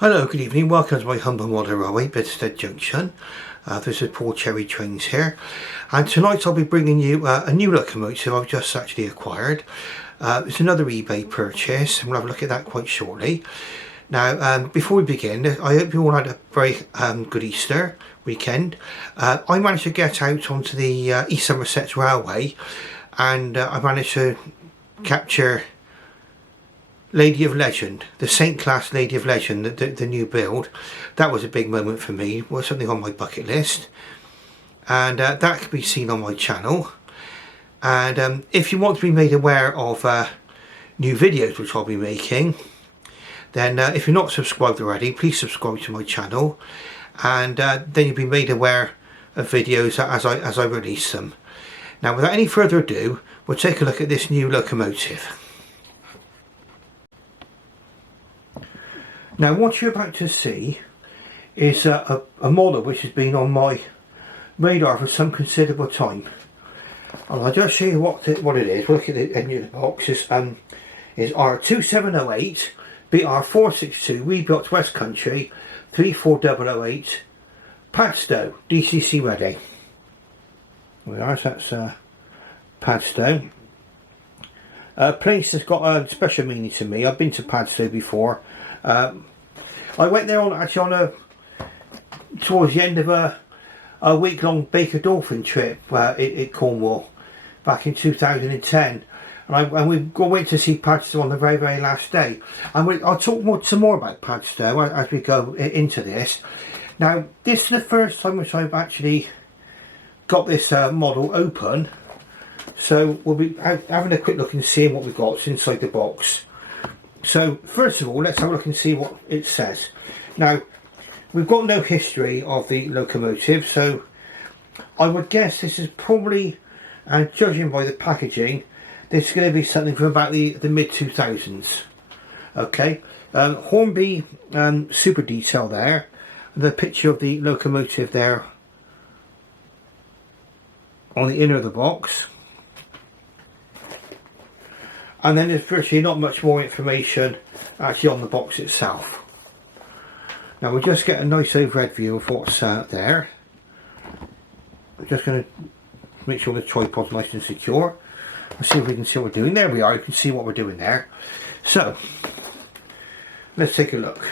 Hello, good evening, welcome to my humble model railway, Bedstead Junction. This is Paul Cherry Trains here, and tonight I'll be bringing you a new locomotive I've just actually acquired. It's another eBay purchase, and we'll have a look at that quite shortly. Now, before we begin, I hope you all had a very good Easter weekend. I managed to get out onto the East Somerset Railway, and I managed to capture Lady of Legend, the St Class Lady of Legend, the new build. That was a big moment for me. It was something on my bucket list, and that can be seen on my channel. And if you want to be made aware of new videos which I'll be making, then if you're not subscribed already, please subscribe to my channel, and then you'll be made aware of videos as I release them. Now, without any further ado, we'll take a look at this new locomotive. Now, what you're about to see is a model which has been on my radar for some considerable time. And I'll just show you what it is. We'll look at the end of the box. It's R2708 BR462 rebuilt West Country 34008 Padstow, DCC ready. There we are, so that's Padstow. Place has got a special meaning to me. I've been to Padstow before. I went there towards the end of a week-long Baker Dolphin trip in Cornwall back in 2010, and we went to see Padstow on the very last day. And I'll talk some more about Padstow as we go into this. Now, this is the first time which I've actually got this model open, so we'll be having a quick look and seeing what we've got inside the box. So first of all, let's have a look and see what it says. Now, we've got no history of the locomotive, so I would guess this is probably, and judging by the packaging, this is going to be something from about the mid-2000s. Okay, Hornby super detail there, the picture of the locomotive there on the inner of the box. And then there's virtually not much more information actually on the box itself. Now we'll just get a nice overhead view of what's there. I'm just going to make sure the tripod's nice and secure. Let's see if we can see what we're doing. There we are, you can see what we're doing there. So, let's take a look.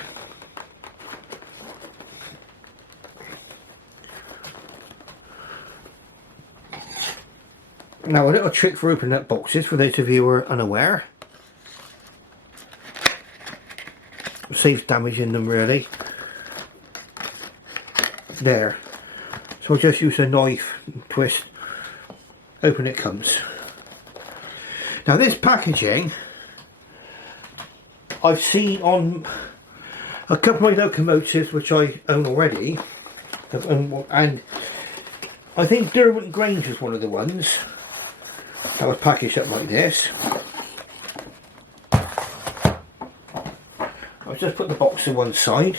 Now, a little trick for opening up boxes for those of you who are unaware. It saves damage in them, really. There. So I'll just use a knife and twist. Open it comes. Now, this packaging I've seen on a couple of my locomotives which I own already, and I think Derwent Grange was one of the ones that was packaged up like this. I'll just put the box to one side.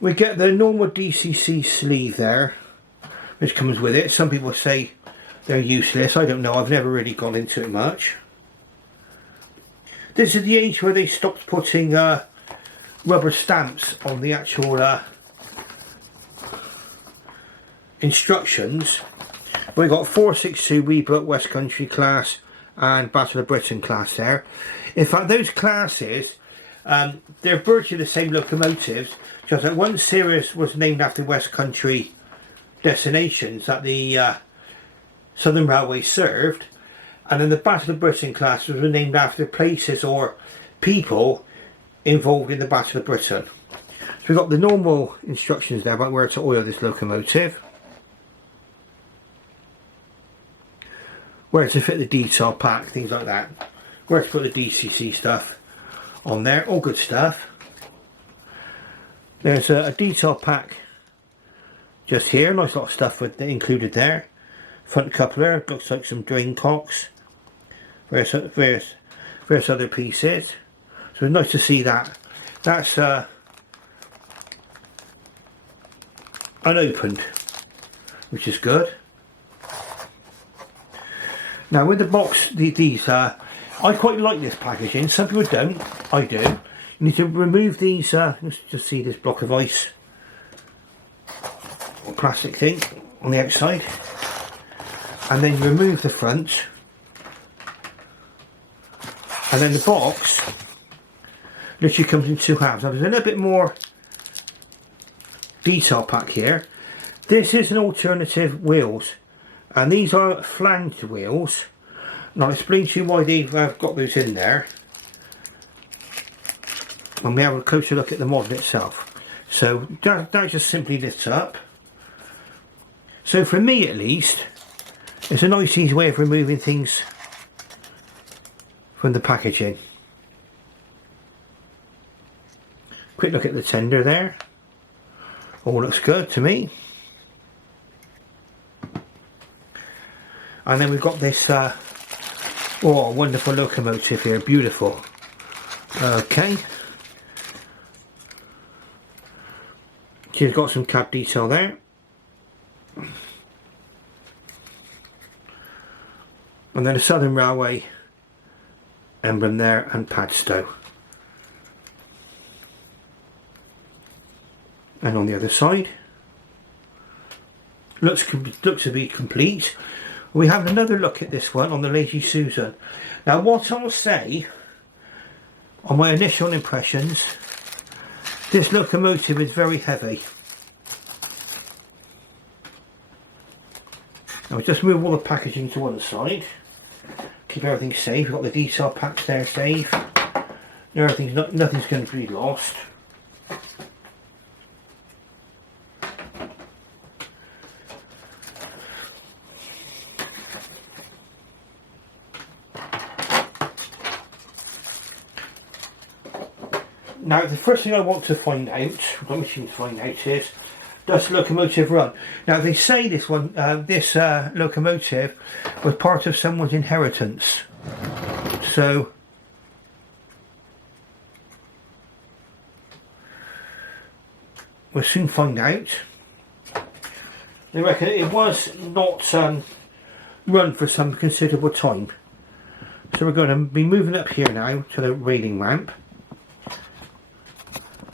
We get the normal DCC sleeve there, which comes with it. Some people say they're useless. I don't know, I've never really gone into it much. This is the age where they stopped putting rubber stamps on the actual instructions. We've got 462 rebuilt West Country Class and Battle of Britain class there. In fact, those classes, they're virtually the same locomotives, just that one series was named after West Country destinations that the Southern Railway served, and then the Battle of Britain class was named after places or people involved in the Battle of Britain. So we've got the normal instructions there about where to oil this locomotive, where to fit the detail pack, things like that, where to put the DCC stuff on there, all good stuff. There's a detail pack just here, nice lot of stuff included there. Front coupler, looks like some drain cocks, various other pieces. So it's nice to see that. That's unopened, which is good. Now with the box, these I quite like this packaging. Some people don't. I do. You need to remove these, let's just see this block of ice or plastic thing on the outside, and then you remove the front, and then the box literally comes in two halves. Now there's a little bit more detail pack here. This is an alternative wheels, and these are flanged wheels. And I'll explain to you why they've got those in there when we have a closer look at the model itself. So that just simply lifts up. So for me at least, it's a nice easy way of removing things from the packaging. Quick look at the tender there. All looks good to me. And then we've got this oh, wonderful locomotive here, beautiful. Okay. She's got some cab detail there. And then a Southern Railway emblem there and Padstow. And on the other side, looks to be complete. We have another look at this one on the Lady Susan. Now what I'll say on my initial impressions, this locomotive is very heavy. I'll just move all the packaging to one side, keep everything safe. We've got the detail packs there safe. Nothing's going to be lost. Now the first thing I want to find out, is, does the locomotive run? Now they say this one, this locomotive was part of someone's inheritance. So we'll soon find out. They reckon it was not run for some considerable time. So we're going to be moving up here now to the railing ramp.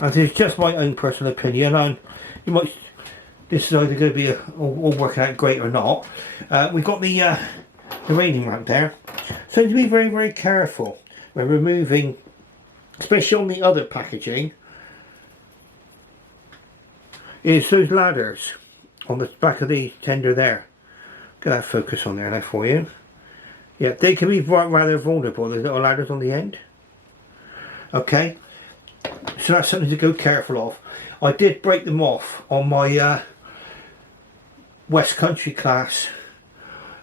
And this is just my own personal opinion, and you might, this is either going to be all working out great or not. We've got the railing ramp there, so you need to be very, very careful when removing, especially on the other packaging, is those ladders on the back of the tender there. Get that focus on there now for you. Yeah, they can be rather vulnerable, those little ladders on the end. Okay. So that's something to go careful of. I did break them off on my West Country Class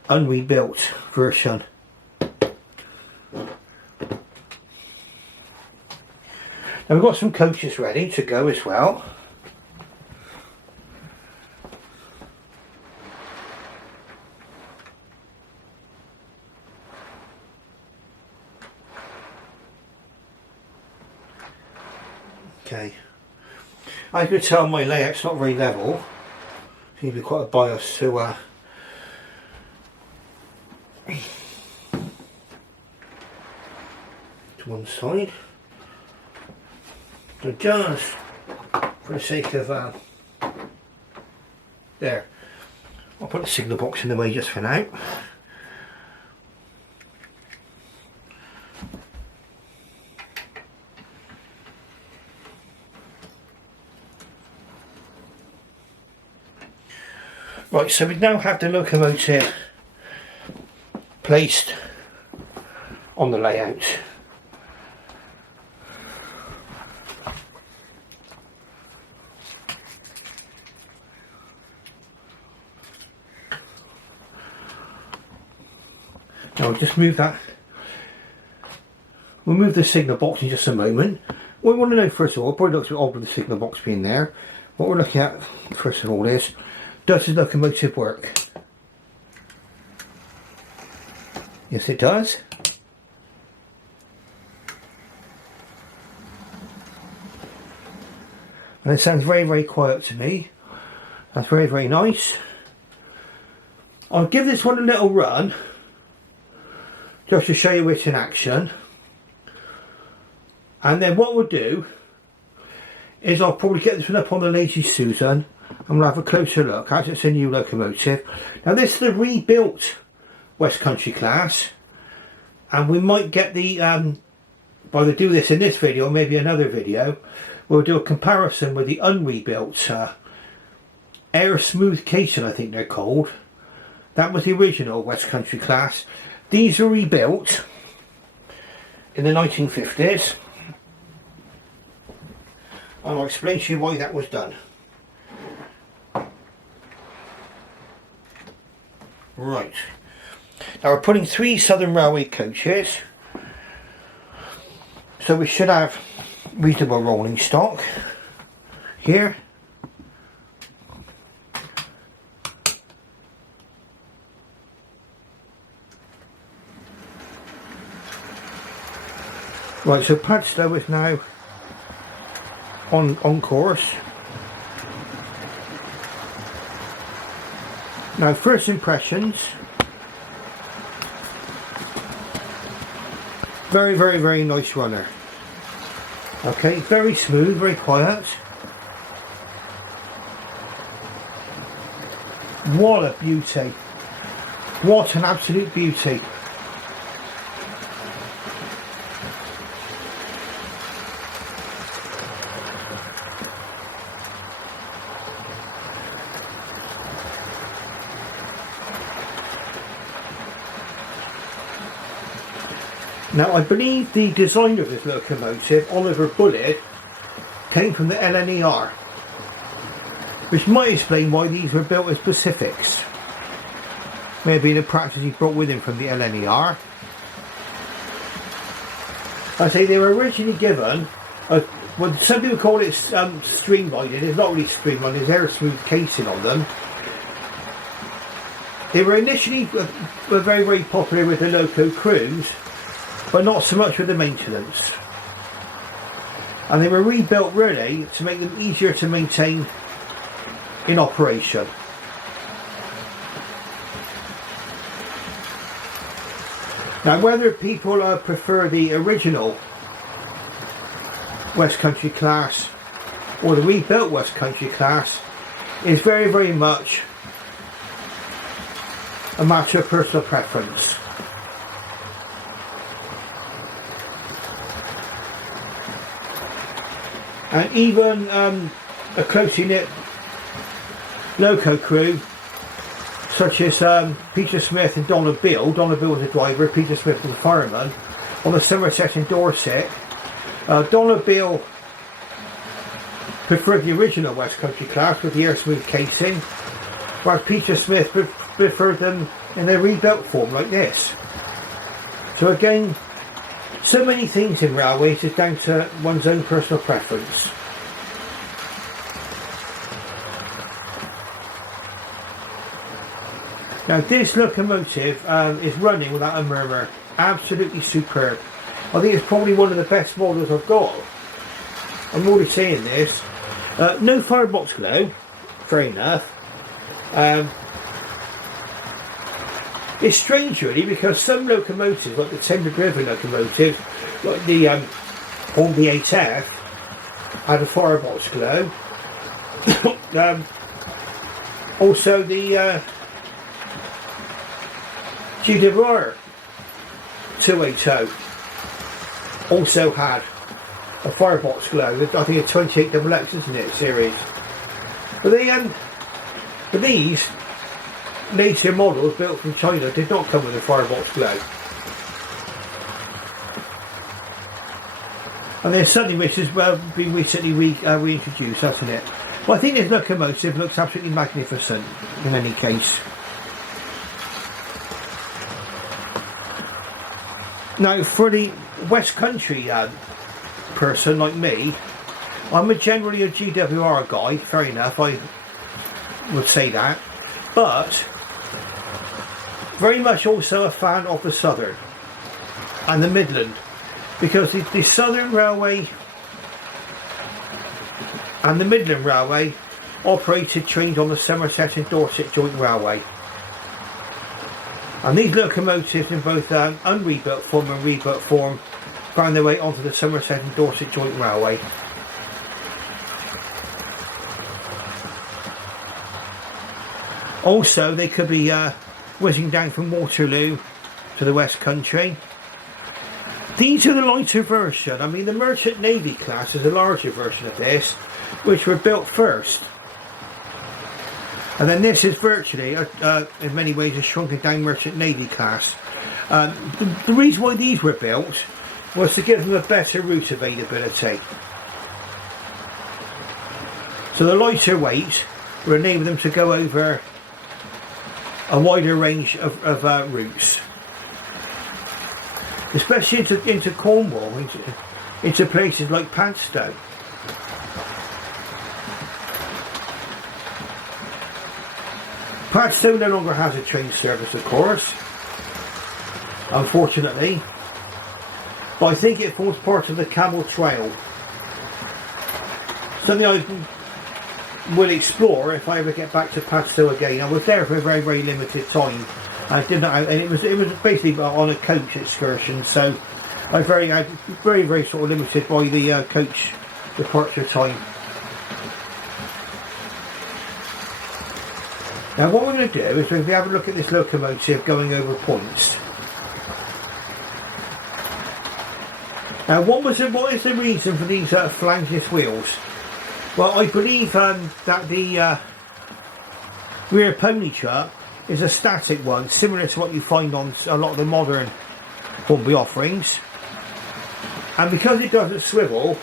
unrebuilt version. Now we've got some coaches ready to go as well. Okay, I could tell my layout's not very level. Seems to be quite a bias to one side. So just for the sake of there, I'll put the signal box in the way just for now. Right, so we now have the locomotive placed on the layout. Now we'll just move that. We'll move the signal box in just a moment. What we want to know first of all, probably looks a bit odd with the signal box being there. What we're looking at first of all is, does the locomotive work? Yes, it does. And it sounds very, very quiet to me. That's very, very nice. I'll give this one a little run, just to show you it in action. And then what we'll do is I'll probably get this one up on the Lazy Susan and we'll have a closer look as it's a new locomotive. Now this is a rebuilt West Country Class, and we might get the either do this in this video or maybe another video. We'll do a comparison with the unrebuilt air smooth casing, I think they're called. That was the original West Country Class. These were rebuilt in the 1950s. And I'll explain to you why that was done. Right. Now we're putting 3 Southern Railway coaches. So we should have reasonable rolling stock here. Right, so Padstow is now on course. Now first impressions, very nice runner. Okay, very smooth, very quiet. What a beauty, what an absolute beauty. Now I believe the designer of this locomotive, Oliver Bullitt, came from the LNER, which might explain why these were built as Pacifics. Maybe the practice he brought with him from the LNER. I say they were originally given, well, some people call it streamlined. It's not really streamlined, there's air smooth casing on them. They were initially very popular with the loco crews, but not so much with the maintenance. And they were rebuilt really to make them easier to maintain in operation. Now whether people prefer the original West Country Class or the rebuilt West Country Class is very much a matter of personal preference. And even a closely knit loco crew such as Peter Smith and Donald Bill. Donald Bill was a driver, Peter Smith was a fireman on the Somerset and Dorset. Donald Bill preferred the original West Country Class with the air smooth casing, while Peter Smith preferred them in their rebuilt form like this. So again, so many things in railways is down to one's own personal preference. Now this locomotive is running without a murmur, absolutely superb. I think it's probably one of the best models I've got. I'm already saying this. No firebox glow, fair enough. It's strange really, because some locomotives, like the tender-driven locomotives, like the Hornby 8F, had a firebox glow. Also the R2708 also had a firebox glow. I think it's 28XX, isn't it, series? But these later models built from China did not come with a firebox glow. And then suddenly, which has been recently reintroduced, hasn't it? Well, I think this locomotive looks absolutely magnificent in any case. Now, for the West Country person like me, I'm generally a GWR guy, fair enough, I would say that, but very much also a fan of the Southern and the Midland, because the Southern Railway and the Midland Railway operated trains on the Somerset and Dorset Joint Railway. And these locomotives in both unrebuilt form and rebuilt form found their way onto the Somerset and Dorset Joint Railway. Also, they could be whizzing down from Waterloo to the West Country. These are the lighter version. I mean, the Merchant Navy class is a larger version of this, which were built first. And then this is virtually, in many ways, a shrunken down Merchant Navy class. The reason why these were built was to give them a better route availability. So the lighter weight will enable them to go over a wider range of routes. Especially into Cornwall, into places like Padstow. Padstow no longer has a train service, of course, unfortunately, but I think it forms part of the Camel Trail. Something I will explore if I ever get back to Padstow again. I was there for a very, very limited time. I did not, and it was basically on a coach excursion, so I was very, very sort of limited by the coach departure time. Now what we're going to do is if we have a look at this locomotive going over points. Now what is the reason for these flangeless wheels? Well, I believe that the rear pony chuck is a static one, similar to what you find on a lot of the modern Hornby offerings. And because it doesn't swivel,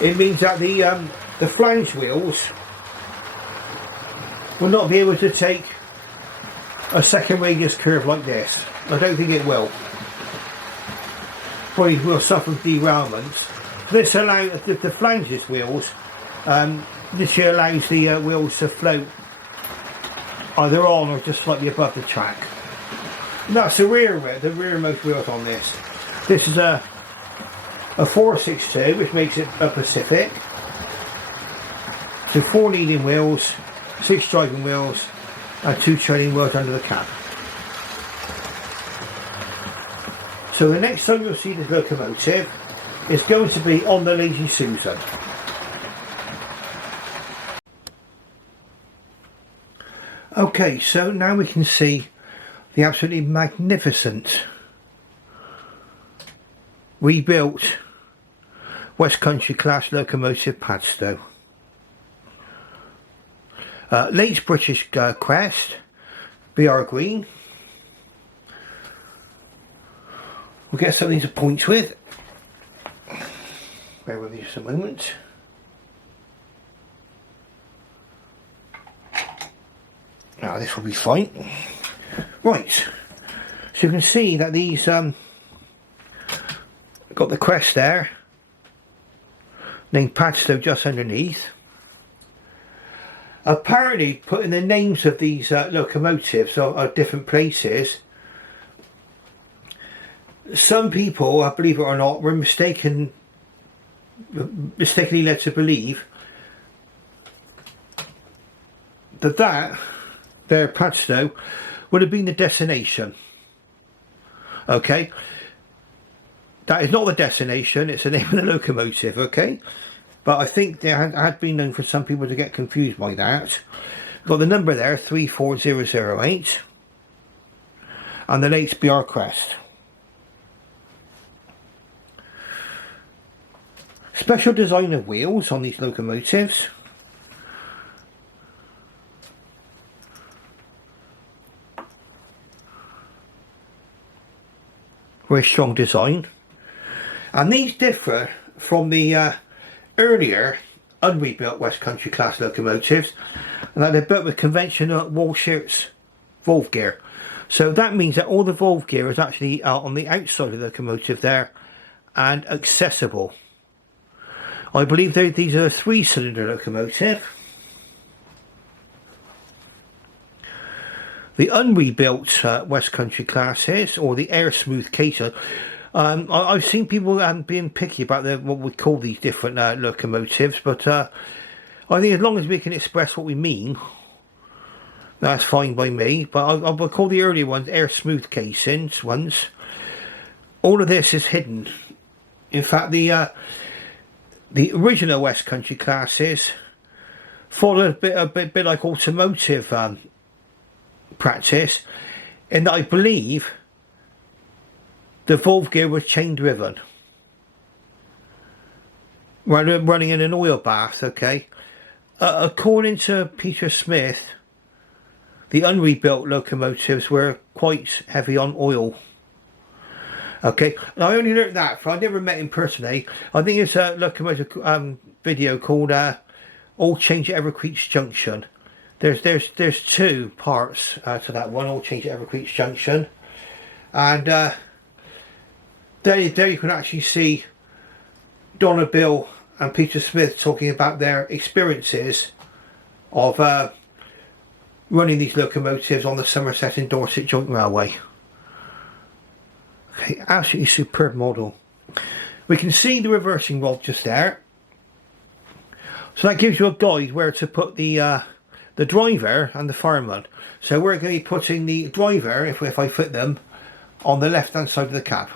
it means that the flange wheels will not be able to take a second radius curve like this. I don't think it will. Probably will suffer derailments. This allows the flangeless wheels. This here allows the wheels to float either on or just slightly above the track. And that's the rearmost wheels on this. This is a 462, which makes it a Pacific. So 4 leading wheels, 6 driving wheels, and 2 trailing wheels under the cab. So the next time you'll see this locomotive is going to be on the Lazy Susan. Okay, so now we can see the absolutely magnificent rebuilt West Country Class locomotive Padstow. Late British crest, BR green. We'll get something to point with. Bear with me just a moment. Now this will be fine. Right, so you can see that these got the crest there, named Padstow just underneath. Apparently putting the names of these locomotives are different places. Some people, believe it or not, were mistakenly led to believe that their Padstow would have been the destination. Okay, that is not the destination, it's the name of the locomotive, okay? But I think there had been known for some people to get confused by that. Got the number there, 34008, and the late BR crest. Special design of wheels on these locomotives. Very strong design. And these differ from the earlier unrebuilt West Country Class locomotives, and that they're built with conventional Walschaerts valve gear. So that means that all the valve gear is actually on the outside of the locomotive there and accessible. I believe these are a 3-cylinder locomotive. The unrebuilt West Country classes, or the air smooth cater, I've seen people being picky about what we call these different locomotives, but I think as long as we can express what we mean, That's fine by me, but I'll call the earlier ones air smooth casings ones. All of this is hidden. In fact, the original West Country classes followed a bit like automotive practice, in that I believe the valve gear was chain driven, running in an oil bath. Okay, according to Peter Smith, the unrebuilt locomotives were quite heavy on oil. Okay, and I only learned that from, I never met him personally. I think it's a locomotive video called All Change at Evercreech Junction. There's two parts to that one, All Change at Evercreech Junction, and there you can actually see Donna Bill and Peter Smith talking about their experiences of running these locomotives on the Somerset and Dorset Joint Railway. Okay, absolutely superb model. We can see the reversing rod just there, so that gives you a guide where to put the driver and the fireman. So we're going to be putting the driver, if I fit them, on the left hand side of the cab.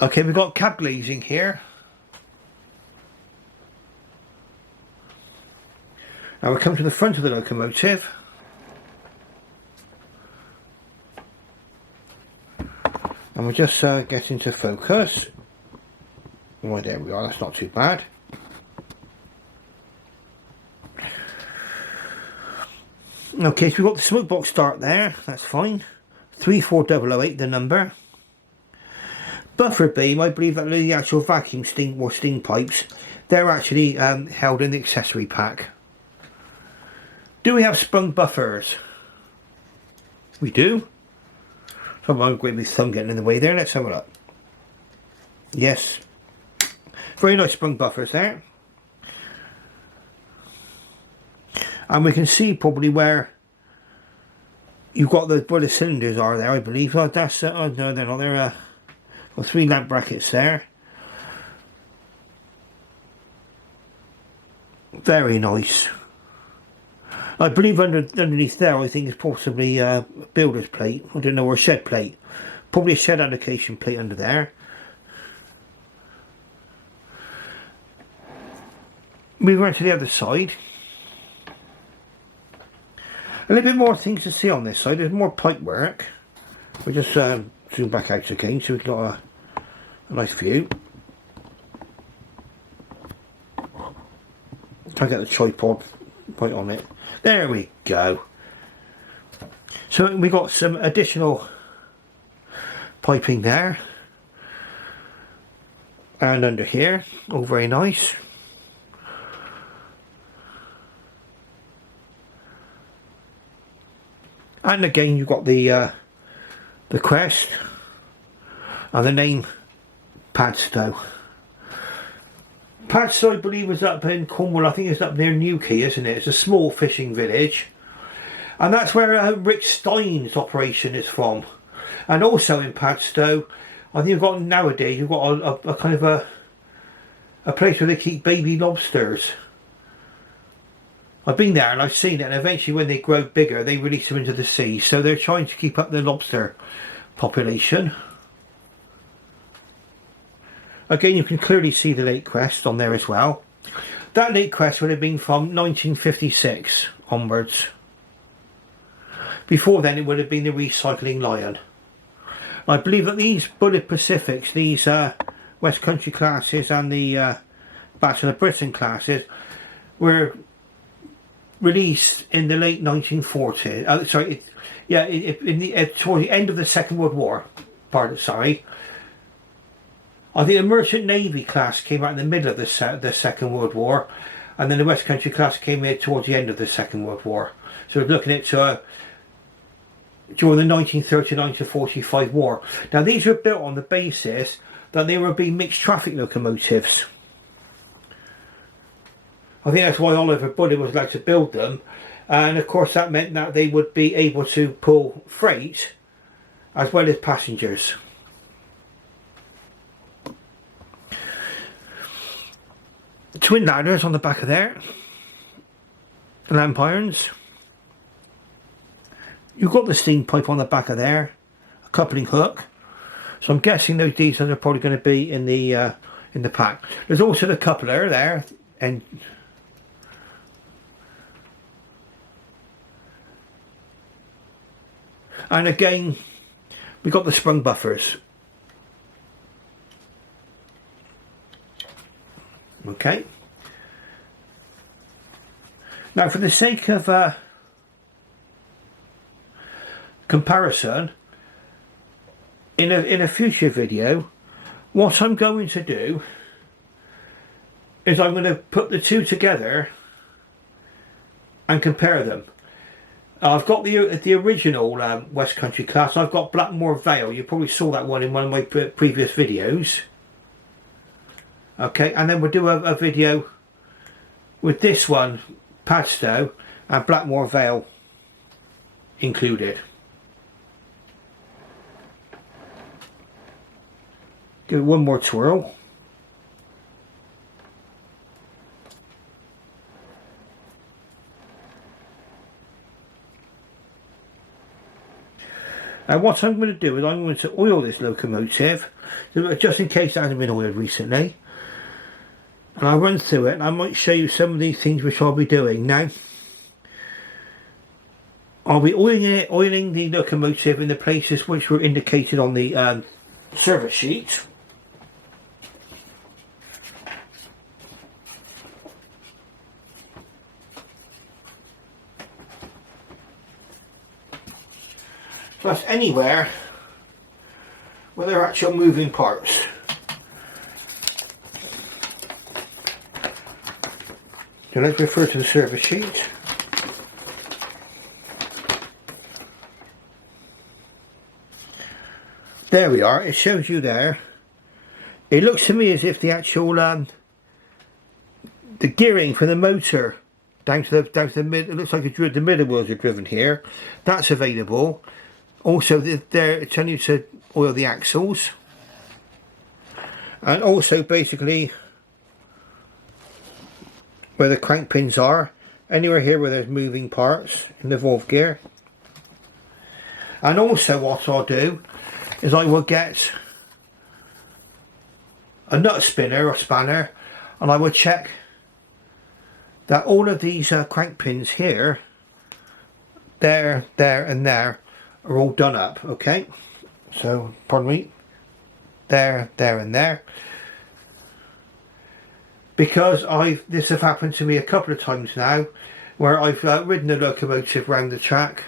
Okay, we've got cab glazing here. Now we come to the front of the locomotive. And we'll just get into focus. Well, there we are, that's not too bad. Okay, so we've got the smoke box start there, that's fine. 34008 the number. Buffer beam, I believe that the actual vacuum steam or steam pipes, they're actually held in the accessory pack. Do we have sprung buffers? We do. So I'm going with thumb getting in the way there. Let's have a look. Yes. Very nice sprung buffers there. And we can see probably where you've got where the cylinders are there, I believe. Oh, that's, oh no, they're not. They're got 3 lamp brackets there. Very nice. I believe underneath there, I think is possibly a builder's plate. I don't know, or a shed plate. Probably a shed allocation plate under there. Moving on to the other side. A little bit more things to see on this side. There's more pipe work. We'll just zoom back out again so we've got a nice view. Try to get the tripod right on it. There we go. So we got some additional piping there and under here. All very nice. And again, you've got the crest and the name Padstow. Padstow, I believe, was up in Cornwall. I think it's up near Newquay, isn't it? It's a small fishing village, and that's where Rick Stein's operation is from. And also in Padstow, I think you've got nowadays you've got a kind of a place where they keep baby lobsters. I've been there and I've seen it, and eventually when they grow bigger they release them into the sea, so they're trying to keep up the lobster population. Again, you can clearly see the lake crest on there as well. That lake crest would have been from 1956 onwards. Before then it would have been the recycling lion. I believe that these Bullet Pacifics, these West Country classes and the Battle of Britain classes were released in the late 1940s. Towards the end of the Second World War. I think the Merchant Navy class came out in the middle of the Second World War, and then the West Country class came in towards the end of the Second World War. So we're looking at during the 1939 to 45 war. Now these were built on the basis that they were being mixed traffic locomotives. I think that's why Oliver Bullet was allowed to build them, and of course that meant that they would be able to pull freight as well as passengers. Twin ladders on the back of there, lamp irons, You've got the steam pipe on the back of there, a coupling hook. So I'm guessing those details are probably going to be in the pack. There's also the coupler there, and again we got the sprung buffers. Okay. Now, for the sake of comparison, in a future video, what I'm going to do is I'm going to put the two together and compare them. I've got the original West Country Class. I've got Blackmore Vale. You probably saw that one in one of my previous videos. Okay, and then we'll do a video with this one, Padstow, and Blackmore Vale included. Give it one more twirl. And what I'm going to do is I'm going to oil this locomotive, just in case it hasn't been oiled recently. And I'll run through it, and I might show you some of these things which I'll be doing. Now, I'll be oiling the locomotive in the places which were indicated on the service sheet. Plus anywhere where there are actual moving parts. So let's refer to the service sheet. There we are, it shows you there. It looks to me as if the actual the gearing for the motor down to the mid, it looks like the middle wheels are driven here. That's available. Also there it's telling you to oil the axles. And also basically where the crank pins are, anywhere here where there's moving parts in the valve gear. And also what I'll do is I will get a nut spinner or spanner, and I will check that all of these crank pins here, there and there, are all done up. Okay, so pardon me, there and there, because this has happened to me a couple of times now where I've ridden the locomotive round the track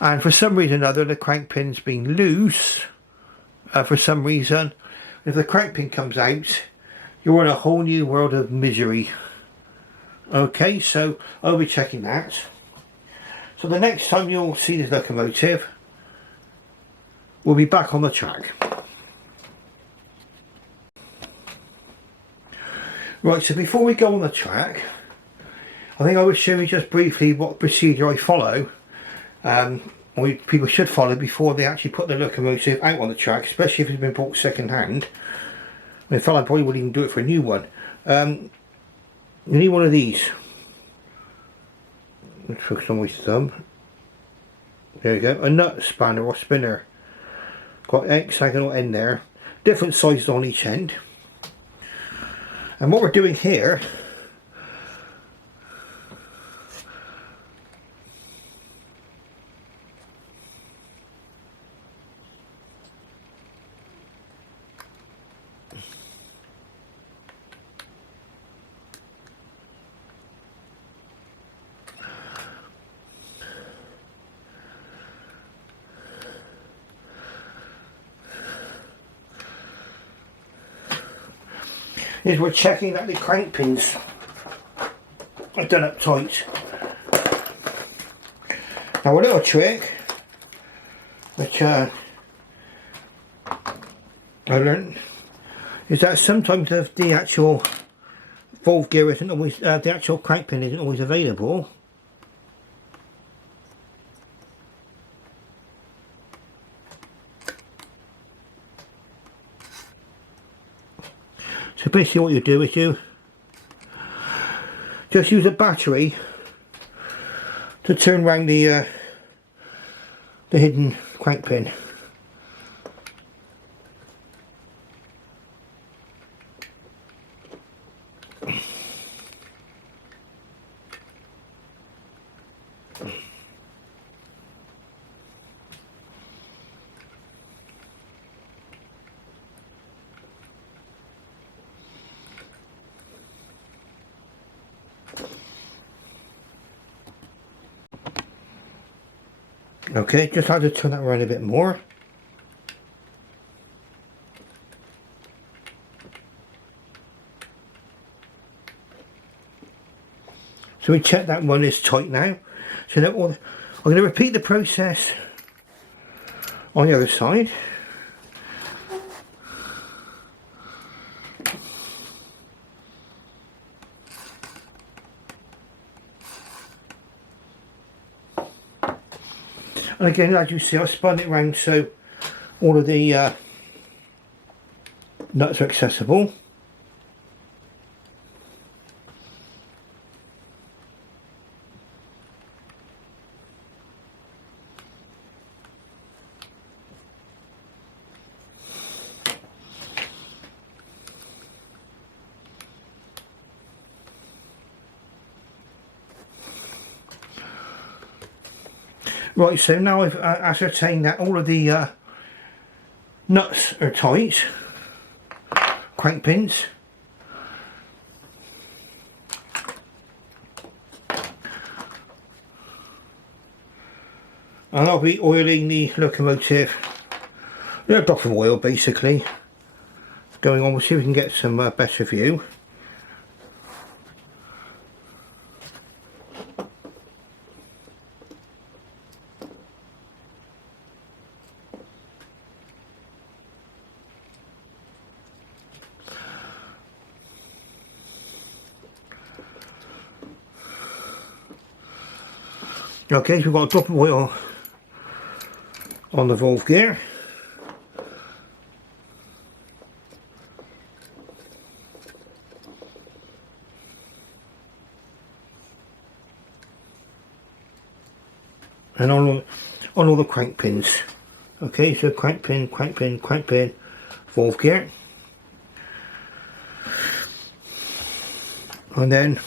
and for some reason or other the crank pin's been loose for some reason. If the crank pin comes out, you're in a whole new world of misery. Okay, so I'll be checking that. So the next time you'll see this locomotive, we'll be back on the track. Right, so before we go on the track, I think I would show you just briefly what procedure I follow, or people should follow before they actually put the locomotive out on the track, especially if it's been bought second hand. In fact, I probably wouldn't even do it for a new one. You need one of these. Let's focus on my thumb. There you go, a nut spanner or spinner. Got hexagonal end there, different sizes on each end. And what we're doing here is we're checking that the crank pins are done up tight. Now a little trick which I learned is that sometimes if the actual valve gear isn't always, the actual crank pin isn't always available. So basically what you do is you just use a battery to turn around the the hidden crank pin. Okay, just had to turn that around a bit more. So we check that one is tight now. So that I'm going to repeat the process on the other side. And again, as you see, I spun it around so all of the nuts are accessible. Right, so now I've ascertained that all of the nuts are tight, crank pins. And I'll be oiling the locomotive, a drop of oil basically, going on. We'll see if we can get some better view. Okay, so we've got a drop of oil on the valve gear. And on all the crank pins. Okay, so crank pin, crank pin, crank pin, valve gear. And then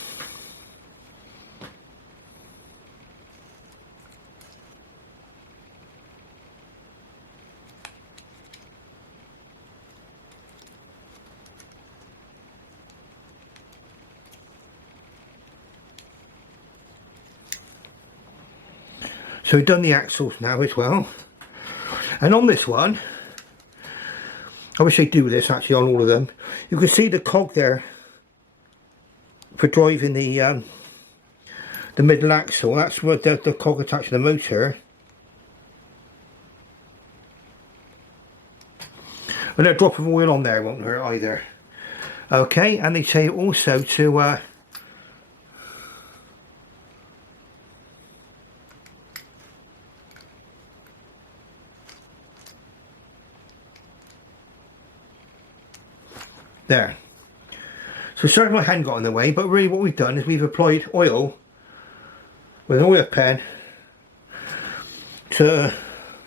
so we've done the axles now as well. And on this one, I wish they'd do this actually on all of them. You can see the cog there for driving the middle axle. That's where the cog attached to the motor. And a drop of oil on there won't hurt either. Okay, and they say also to there. So sorry my hand got in the way, but really what we've done is we've applied oil with an oil pen to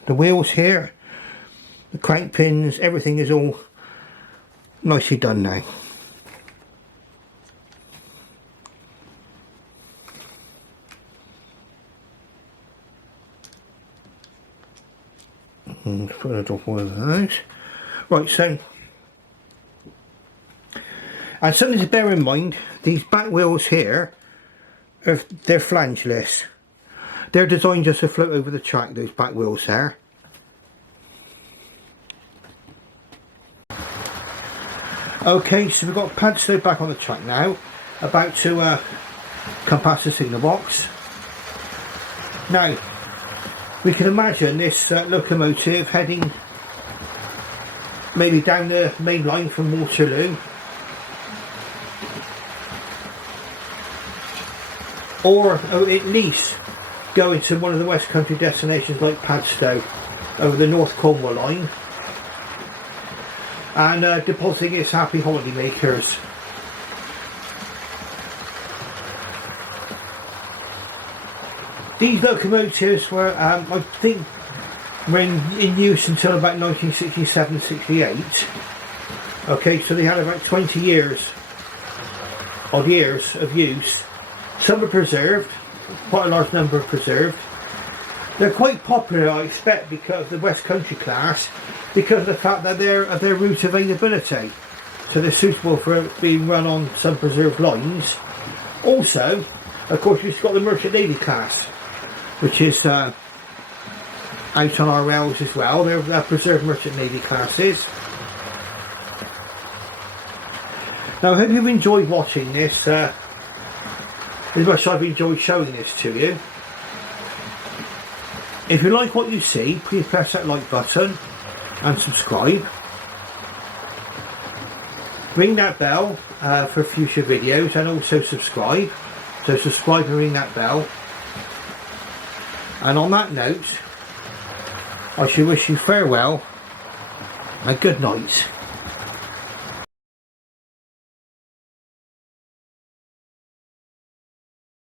the wheels here, the crank pins, everything is all nicely done now. Put a drop of oil in those. Right, so and something to bear in mind, these back wheels here, they're flangeless. They're designed just to float over the track, those back wheels there. Okay, so we've got Padstow back on the track now, about to come past the signal box. Now, we can imagine this locomotive heading maybe down the main line from Waterloo, or at least going to one of the West Country destinations like Padstow over the North Cornwall line and depositing its happy holiday makers. These locomotives were, I think, were in use until about 1967-68. Okay, so they had about 20 years, odd years of use. Some are preserved, quite a large number are preserved. They're quite popular, I expect, because of the West Country Class, because of the fact that they're of their route availability. So they're suitable for being run on some preserved lines. Also, of course, you've got the Merchant Navy Class, which is out on our rails as well. They're preserved Merchant Navy classes. Now, I hope you've enjoyed watching this as much as I've enjoyed showing this to you. If you like what you see, please press that like button and subscribe. Ring that bell for future videos, and also subscribe. So subscribe and ring that bell. And on that note, I shall wish you farewell and good night.